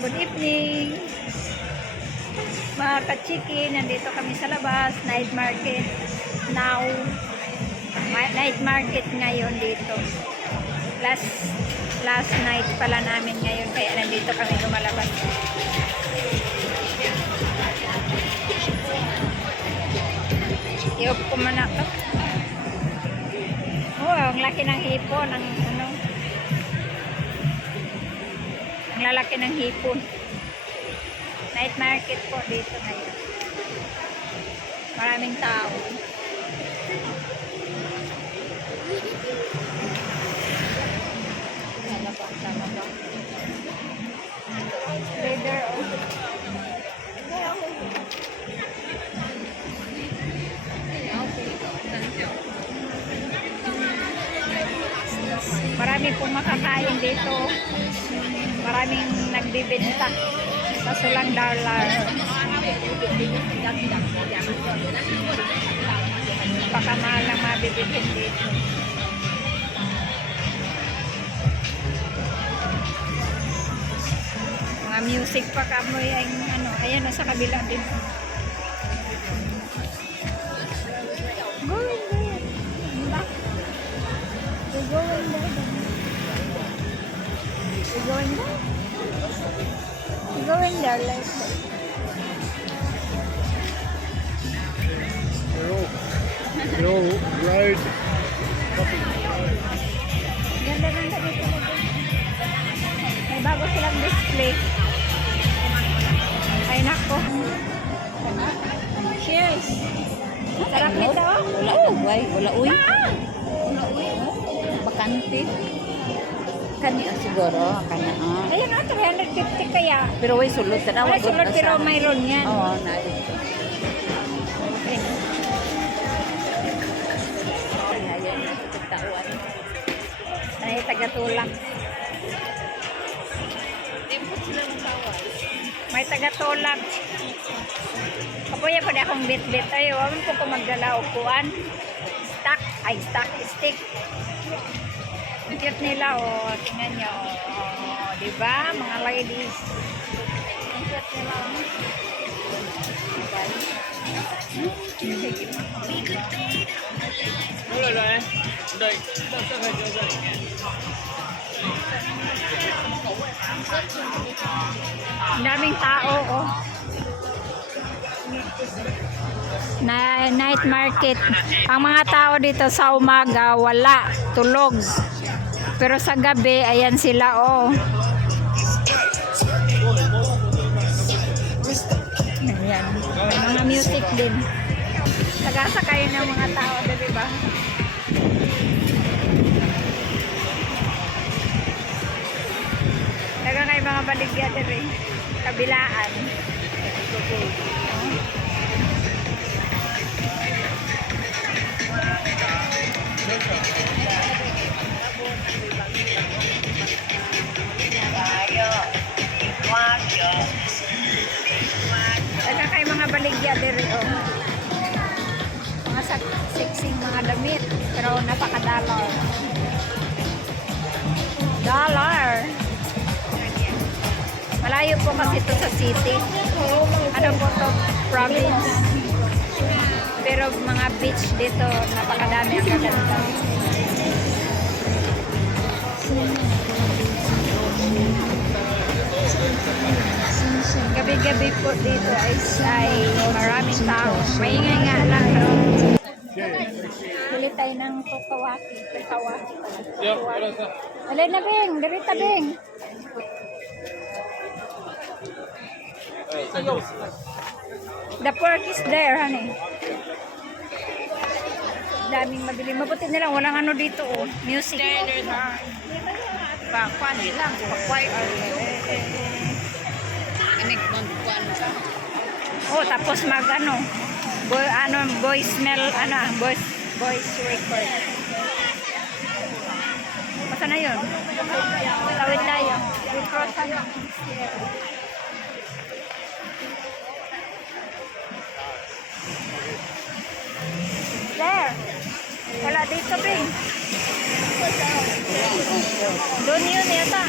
Good evening, mga ka-chiki. Nandito kami sa labas, night market now. Night market ngayon dito. Last night pala namin ngayon, kaya nandito kami lumalabas. I-off ko muna ito. Oh, ang laki ng hipon, ang ano. Ang lalaki ng hipon. Night market po dito ngayon. Maraming tao. Sama ba? Trader o. Marami pong makakain dito. Maraming nagbibenta sa sulang dollar. Pakamahal ang mabibilhin dito. Mga music pa kamoy ay ano, ayan nasa kabila din. Going there. We're going there. We're going there. We're going there like that. We're all road. Ganda-ganda dito. May bago silang display. Ay nako. Cheers. Sarap nito. Wala dagway, wala uy. Wala uy, bakante. Kani siguro, kana Ayun o, 350 kaya. Pero way sulod sa Wala sulod pero mayroon yan. Oo, na. Ay, taga-tulak. May taga-tulak. Kapuya pa di akong bit-bit. Ay, huwag ko magdala upuan. Stick. Ang cute nila, oh. Tingnan nyo, oh. Diba, mga ladies? Ang cute nila, oh. Ang daming tao, oh. Night market. Ang mga tao dito sa umaga, wala. Tulog. Pero sa gabi, ayan sila, oh. Ayan. May mga music din. Tagasakay ng mga tao, diba? Daga kayo mga baligya, diba? Kabilaan. Daga kayo mga baligya, diba? Mga siksing mga damit. Pero napaka-dollar. Malayo po kasi ito sa city. Ano po ito? Province. Pero mga beach dito, napakadami ang kaganda. Gabi-gabi po dito ay maraming tao. Maingay nga lang. Pili tayo ng tukawaki. Alay na, Beng. Dirita, Beng. The pork is there, honey. Daming mabili. Mabuti nilang walang ano dito, oh. Music. Pakwan lang, pakway. Inig mo kwan sa. Oh, tapos mag ano, voice record. Basta na yun. Tawid tayo. We cross ano. There. Wala dito, Bing. Doon yun yata.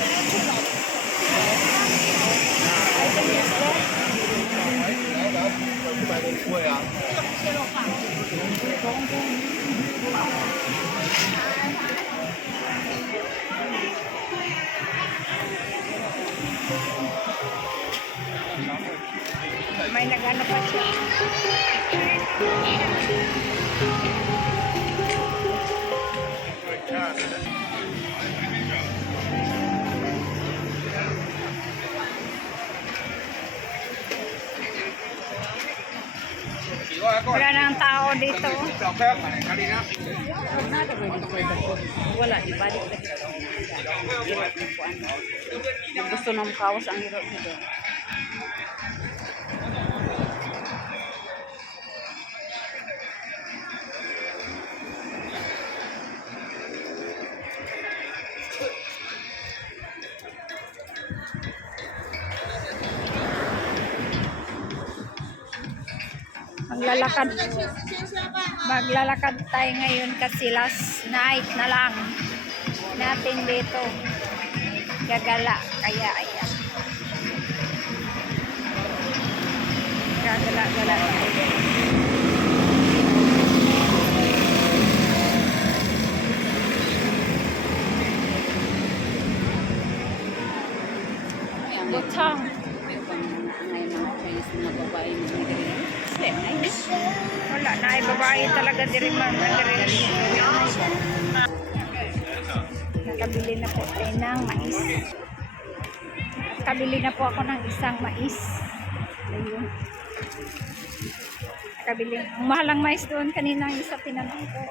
May nag-ano pa siya. Wala nang tao dito. Wala, ibalik na dito. Gusto ng kawas ang hirap nito. Maglalakad tayo ngayon kasi last night na lang natin dito. Gagala. Kaya ayan. Gagala-gala tayo. Butang. Wala na ay babae talaga diri man. Nakabili na po tayo ng mais. Nakabili na po ako ng isang mais. Ayun. Nakabili. Ang mahalang mais doon kanina ang isa tinanong ko.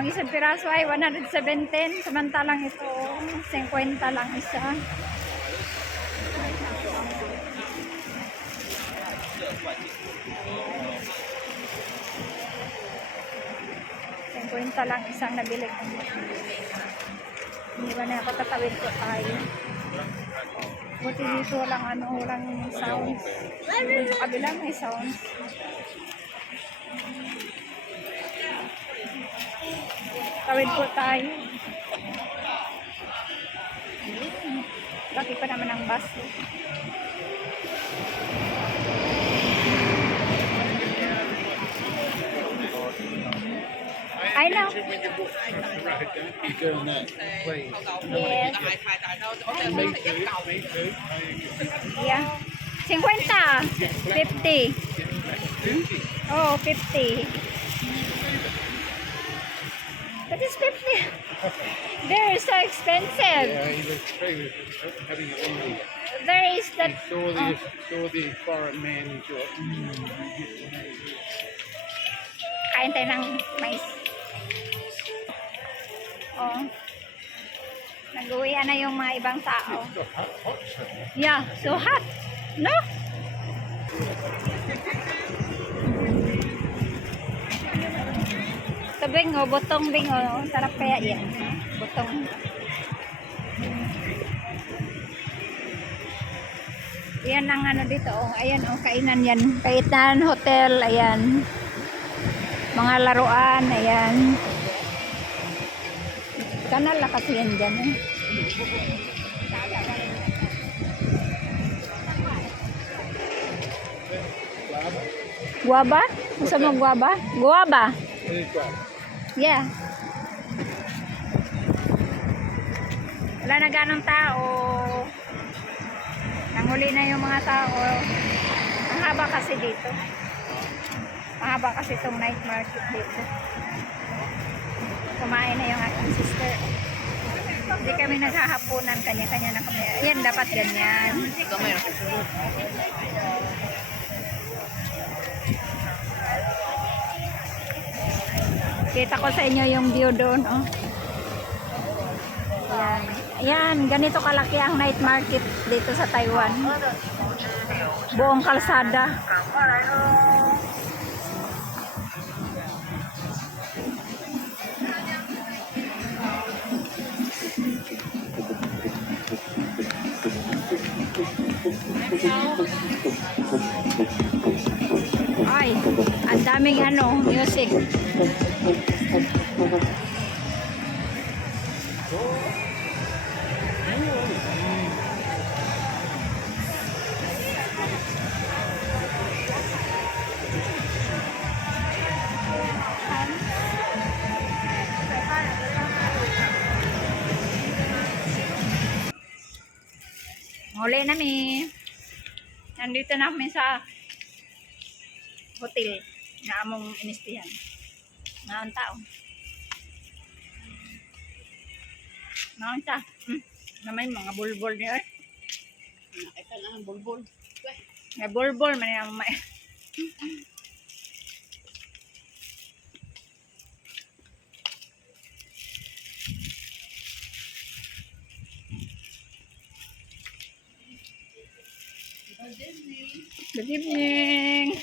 Ang isang piraso ay 117. Samantalang ito 50 lang isa. Kwenta lang isang nabili ko. Hindi ba na patatawid ko tayo. Buti dito walang sounds. Dito sa kabila may sounds. Tawid po tayo. Laki pa naman ang bus. I know. When you walk across the road, you go on that, please. Yes. Me too. Yeah. 50. 50. Oh, 50. But it's 50. They're so expensive. Yeah, he was true. Having it on There is that. He saw the foreign man and thought, Kain tayo ng mais. Oh. Nag-uwian na yung mga ibang tao. Yeah, so hot. No? Ito bingo, butong bingo. Sarap kaya yan. Butong. Yan ang ano dito. Oh. Ayan, oh, kainan yan. Kainan hotel. Ayan. Mga laruan. Ayan. Kanal na kasi yan dyan. Eh. Guava? Gusto mo guava? Guava? Yeah. Wala na ganong tao. Nanghuli na yung mga tao. Ang haba kasi dito. Mahaba kasi itong night market dito. Kumain na yung aking sister. Hindi kami naghahaponan. Kanya-kanya na kami. Ayan, dapat ganyan. Kita ko sa inyo yung view doon. Oh. Ayan. Ayan, ganito kalaki ang night market dito sa Taiwan. Buong kalsada. Ay, ang daming ano, music. Huli na mi. Andito na kami sa hotel na among inistihan. Ngaon tao. Ngaon ta. Na may mga bulbul niya. Nakita lang ang bulbul. May bulbul man yung may. Good evening.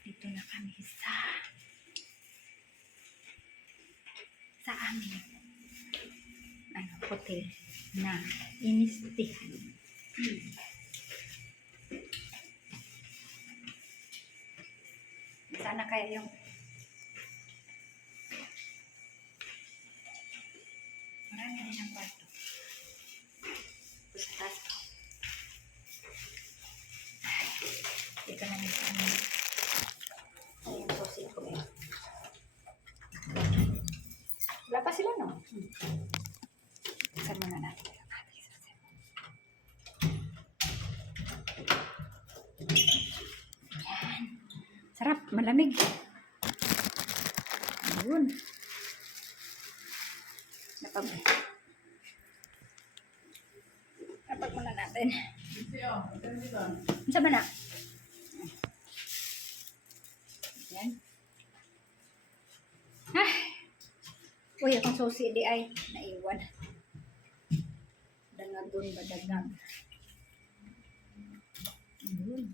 Dito na kami sa amin hotel na inistihan. Sana kaya yung marami din ang kwarto. Sa taas ko. Dito na sa amin. Ayun po si Kuya. Wala pa sila, no? Saan muna natin yung ating sasama. Yan. Sarap, malamig. Ayun. Napag muna natin. Saan ba na? Yan. Ay. Uy, akong susi di ay naiwan. Dangagon ba dagag? Ayun.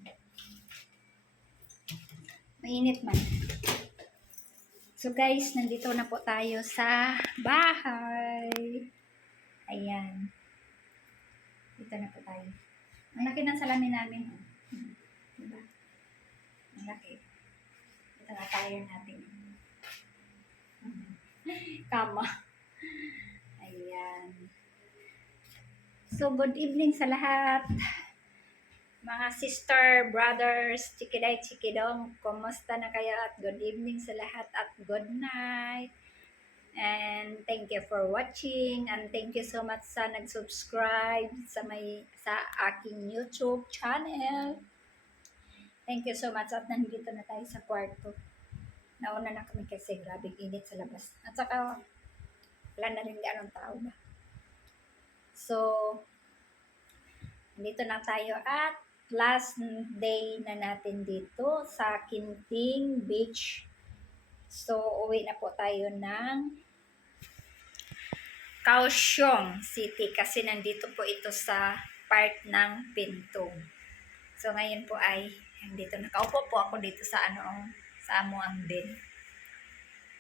Mainit man. So guys, nandito na po tayo sa bahay. Ayan. Dito na po tayo. Ang laki ng salamin namin. Diba? Ang laki. Ito na tayo natin. Kama. Ayan. So, good evening sa lahat. Mga sister, brothers, chikiday, chikidong, kumusta na kayo at good evening sa lahat at good night. And thank you for watching and thank you so much sa nag-subscribe sa aking YouTube channel. Thank you so much at nandito na tayo sa kwarto. Nauna na kami kasi grabe init sa labas. At saka wala na rin anong tao ba. So, dito na tayo at last day na natin dito sa Kinting Beach. So, uwi na po tayo ng Kaohsiung City kasi nandito po ito sa part ng Pintong. So, ngayon po ay nandito nakaupo po ako dito sa sa Amuang din.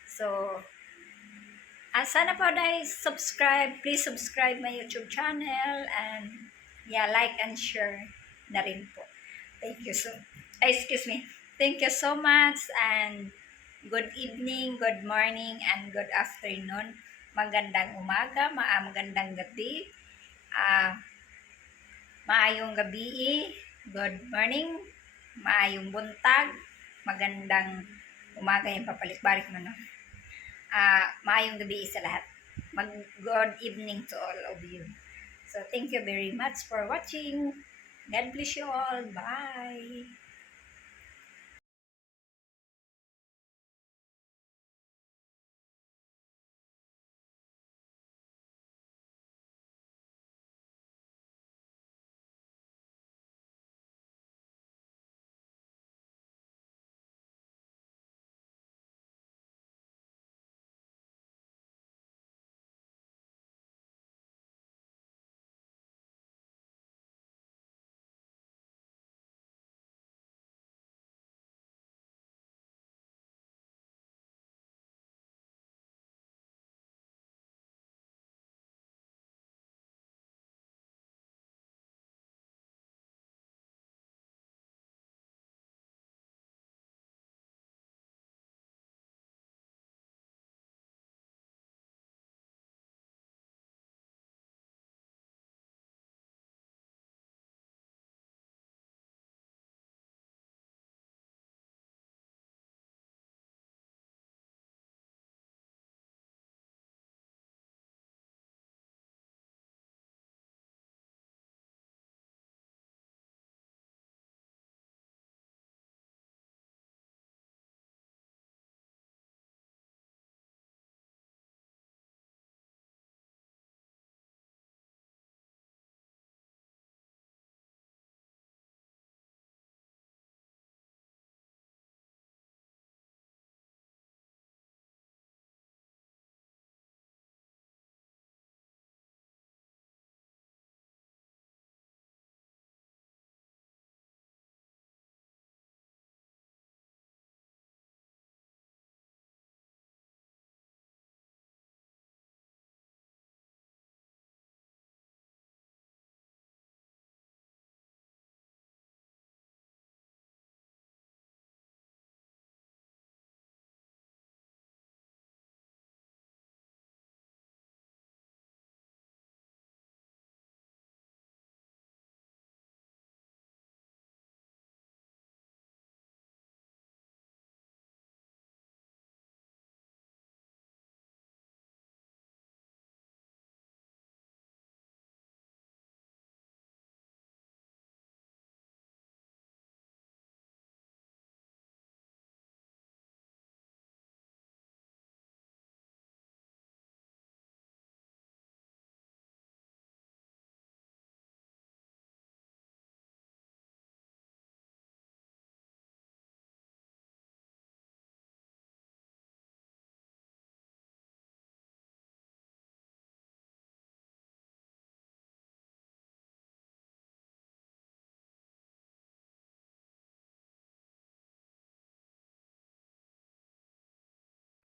So, sana po guys subscribe, please subscribe my YouTube channel and yeah, like and share na rin po. Thank you Thank you so much and good evening, good morning, and good afternoon. Magandang umaga, magandang gabi, maayong gabi, good morning, maayong buntag, magandang umaga yung papalik-balik mo, no? Maayong gabi sa lahat. Good evening to all of you. So, thank you very much for watching. God bless you all. Bye!